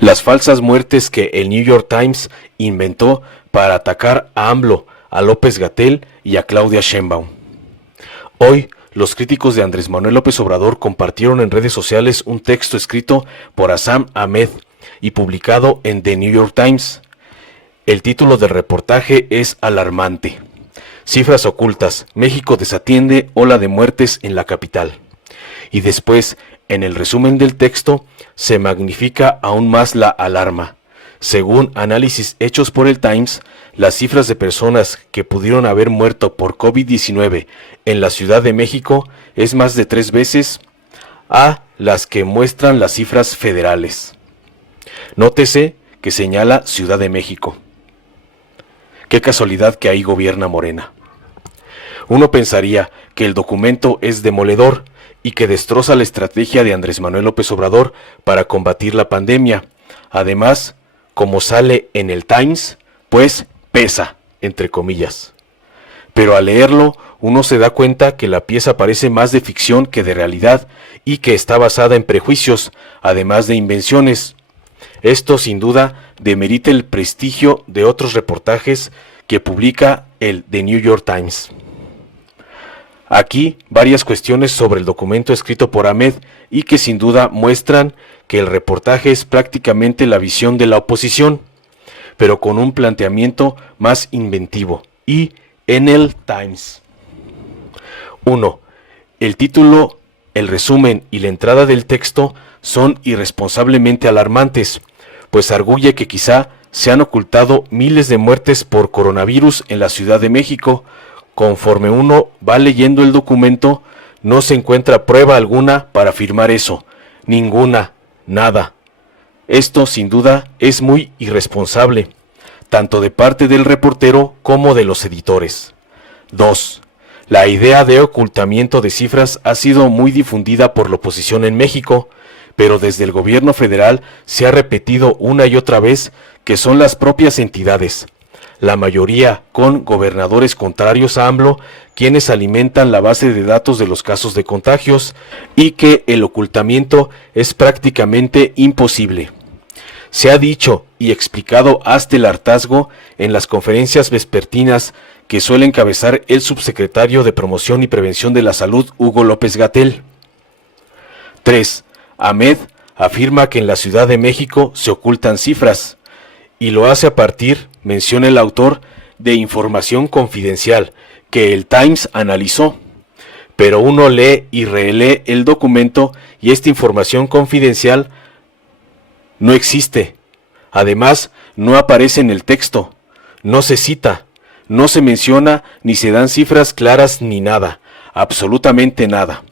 Las falsas muertes que el New York Times inventó para atacar a AMLO, a López-Gatell y a Claudia Sheinbaum. Hoy, los críticos de Andrés Manuel López Obrador compartieron en redes sociales un texto escrito por Azzam Ahmed y publicado en The New York Times. El título del reportaje es alarmante. Cifras ocultas. México desatiende ola de muertes en la capital. Y después, en el resumen del texto, se magnifica aún más la alarma. Según análisis hechos por el Times, las cifras de personas que pudieron haber muerto por COVID-19 en la Ciudad de México es más de 3 veces a las que muestran las cifras federales. Nótese que señala Ciudad de México. Qué casualidad que ahí gobierna Morena. Uno pensaría que el documento es demoledor y que destroza la estrategia de Andrés Manuel López Obrador para combatir la pandemia. Además, como sale en el Times, pues pesa, entre comillas. Pero al leerlo, uno se da cuenta que la pieza parece más de ficción que de realidad y que está basada en prejuicios, además de invenciones. Esto sin duda demerita el prestigio de otros reportajes que publica el The New York Times. Aquí varias cuestiones sobre el documento escrito por Ahmed y que sin duda muestran que el reportaje es prácticamente la visión de la oposición, pero con un planteamiento más inventivo. Y en el Times. 1. El título, el resumen y la entrada del texto son irresponsablemente alarmantes, pues arguye que quizá se han ocultado miles de muertes por coronavirus en la Ciudad de México. Conforme uno va leyendo el documento, no se encuentra prueba alguna para afirmar eso. Ninguna, nada. Esto sin duda es muy irresponsable, tanto de parte del reportero como de los editores. 2. La idea de ocultamiento de cifras ha sido muy difundida por la oposición en México, pero desde el gobierno federal se ha repetido una y otra vez que son las propias entidades, la mayoría con gobernadores contrarios a AMLO, quienes alimentan la base de datos de los casos de contagios y que el ocultamiento es prácticamente imposible. Se ha dicho y explicado hasta el hartazgo en las conferencias vespertinas que suele encabezar el subsecretario de Promoción y Prevención de la Salud, Hugo López-Gatell. 3. Ahmed afirma que en la Ciudad de México se ocultan cifras, y lo hace a partir, menciona el autor, de información confidencial que el Times analizó. Pero uno lee y relee el documento y esta información confidencial no existe. Además, no aparece en el texto, no se cita, no se menciona ni se dan cifras claras ni nada, absolutamente nada.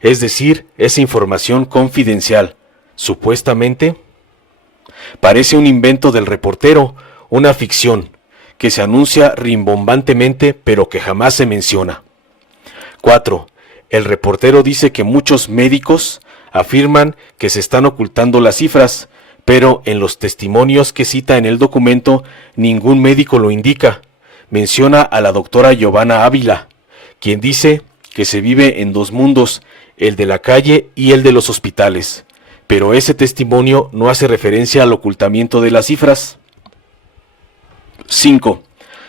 Es decir, es información confidencial, supuestamente. Parece un invento del reportero, una ficción, que se anuncia rimbombantemente pero que jamás se menciona. 4. El reportero dice que muchos médicos afirman que se están ocultando las cifras, pero en los testimonios que cita en el documento ningún médico lo indica. Menciona a la doctora Giovanna Ávila, quien dice que se vive en 2 mundos, el de la calle y el de los hospitales. Pero ese testimonio no hace referencia al ocultamiento de las cifras. 5.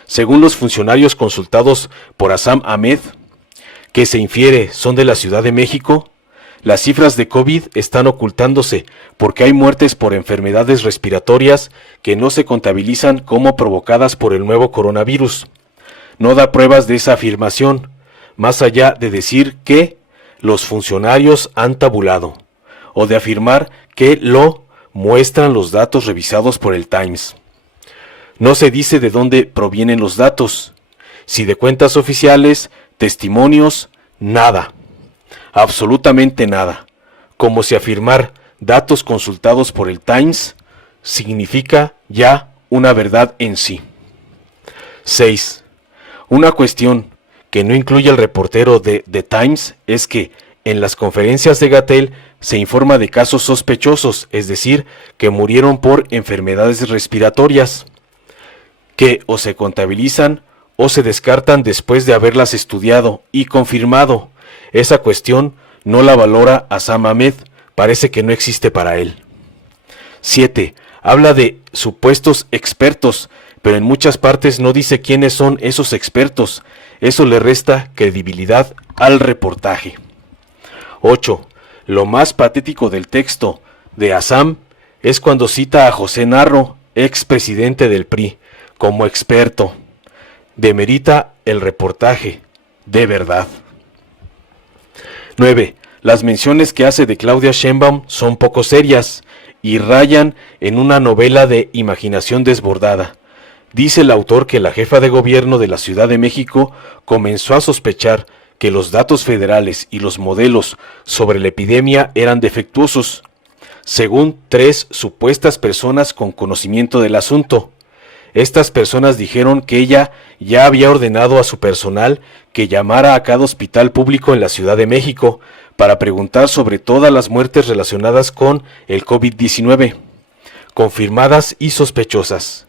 Según los funcionarios consultados por Azzam Ahmed, que se infiere son de la Ciudad de México, las cifras de COVID están ocultándose porque hay muertes por enfermedades respiratorias que no se contabilizan como provocadas por el nuevo coronavirus. No da pruebas de esa afirmación, más allá de decir que los funcionarios han tabulado, o de afirmar que lo muestran los datos revisados por el Times. No se dice de dónde provienen los datos, si de cuentas oficiales, testimonios, nada, absolutamente nada, como si afirmar datos consultados por el Times significa ya una verdad en sí. 6. Una cuestión que no incluye el reportero de The Times es que en las conferencias de Gatell se informa de casos sospechosos, es decir, que murieron por enfermedades respiratorias, que o se contabilizan o se descartan después de haberlas estudiado y confirmado. Esa cuestión no la valora Azzam Ahmed, parece que no existe para él. 7. Habla de supuestos expertos, pero en muchas partes no dice quiénes son esos expertos. Eso le resta credibilidad al reportaje. 8. Lo más patético del texto de Azam es cuando cita a José Narro, expresidente del PRI, como experto. Demerita el reportaje, de verdad. 9. Las menciones que hace de Claudia Sheinbaum son poco serias y rayan en una novela de imaginación desbordada. Dice el autor que la jefa de gobierno de la Ciudad de México comenzó a sospechar que los datos federales y los modelos sobre la epidemia eran defectuosos, según 3 supuestas personas con conocimiento del asunto. Estas personas dijeron que ella ya había ordenado a su personal que llamara a cada hospital público en la Ciudad de México para preguntar sobre todas las muertes relacionadas con el COVID-19, confirmadas y sospechosas.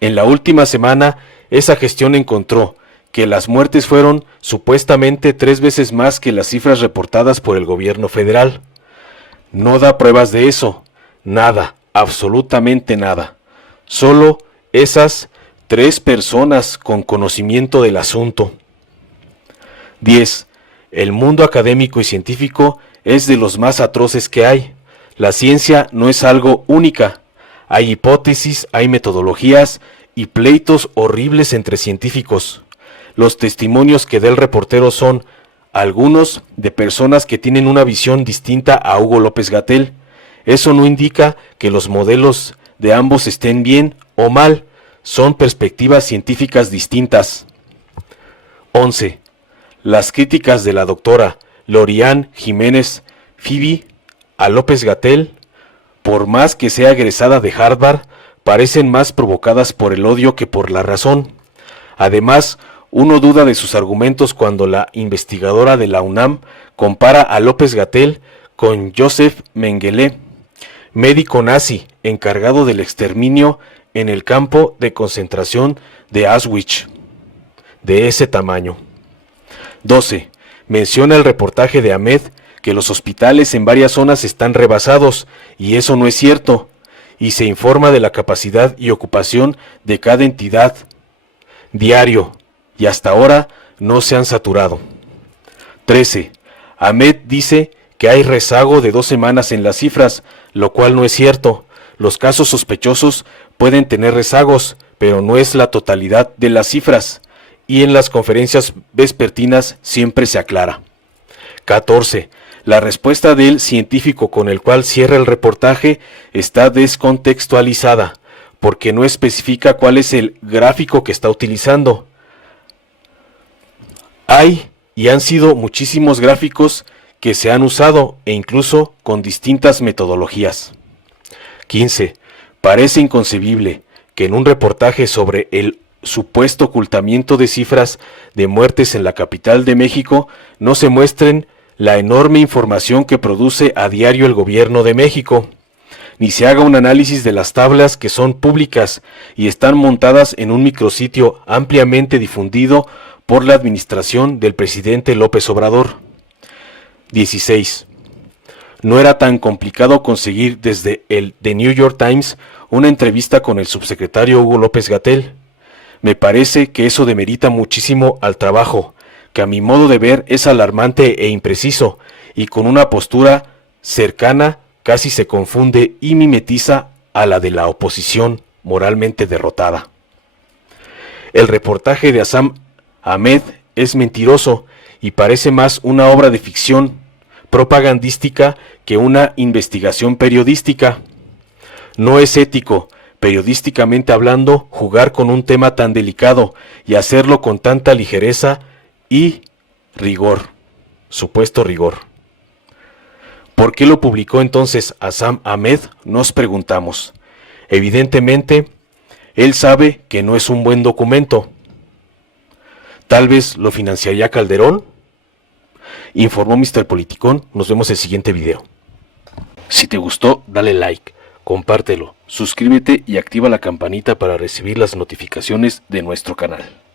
En la última semana, esa gestión encontró que las muertes fueron supuestamente 3 veces más que las cifras reportadas por el gobierno federal. No da pruebas de eso, nada, absolutamente nada. Solo esas 3 personas con conocimiento del asunto. 10. El mundo académico y científico es de los más atroces que hay. La ciencia no es algo única. Hay hipótesis, hay metodologías y pleitos horribles entre científicos. Los testimonios que da el reportero son algunos de personas que tienen una visión distinta a Hugo López-Gatell. Eso no indica que los modelos de ambos estén bien o mal, son perspectivas científicas distintas. 11. Las críticas de la doctora Lorian Jiménez Phoebe a López-Gatell, por más que sea egresada de Harvard, parecen más provocadas por el odio que por la razón. Además, uno duda de sus argumentos cuando la investigadora de la UNAM compara a López-Gatell con Joseph Mengele, médico nazi encargado del exterminio en el campo de concentración de Auschwitz, de ese tamaño. 12. Menciona el reportaje de Ahmed que los hospitales en varias zonas están rebasados, y eso no es cierto, y se informa de la capacidad y ocupación de cada entidad diario, y hasta ahora no se han saturado. 13. Ahmed dice que hay rezago de 2 semanas en las cifras, lo cual no es cierto. Los casos sospechosos pueden tener rezagos, pero no es la totalidad de las cifras, y en las conferencias vespertinas siempre se aclara. 14. La respuesta del científico con el cual cierra el reportaje está descontextualizada, porque no especifica cuál es el gráfico que está utilizando. Hay y han sido muchísimos gráficos que se han usado, e incluso con distintas metodologías. 15. Parece inconcebible que en un reportaje sobre el supuesto ocultamiento de cifras de muertes en la capital de México no se muestren la enorme información que produce a diario el gobierno de México, ni se haga un análisis de las tablas que son públicas y están montadas en un micrositio ampliamente difundido por la administración del presidente López Obrador. 16. No era tan complicado conseguir desde el The New York Times una entrevista con el subsecretario Hugo López-Gatell. Me parece que eso demerita muchísimo al trabajo, que a mi modo de ver es alarmante e impreciso, y con una postura cercana casi se confunde y mimetiza a la de la oposición moralmente derrotada. El reportaje de Azam Ahmed es mentiroso y parece más una obra de ficción propagandística que una investigación periodística. No es ético, periodísticamente hablando, jugar con un tema tan delicado y hacerlo con tanta ligereza y rigor, supuesto rigor. ¿Por qué lo publicó entonces Azam Ahmed? Nos preguntamos. Evidentemente, él sabe que no es un buen documento. Tal vez lo financiaría Calderón. Informó Mr. Politicón. Nos vemos en el siguiente video. Si te gustó, dale like, compártelo, suscríbete y activa la campanita para recibir las notificaciones de nuestro canal.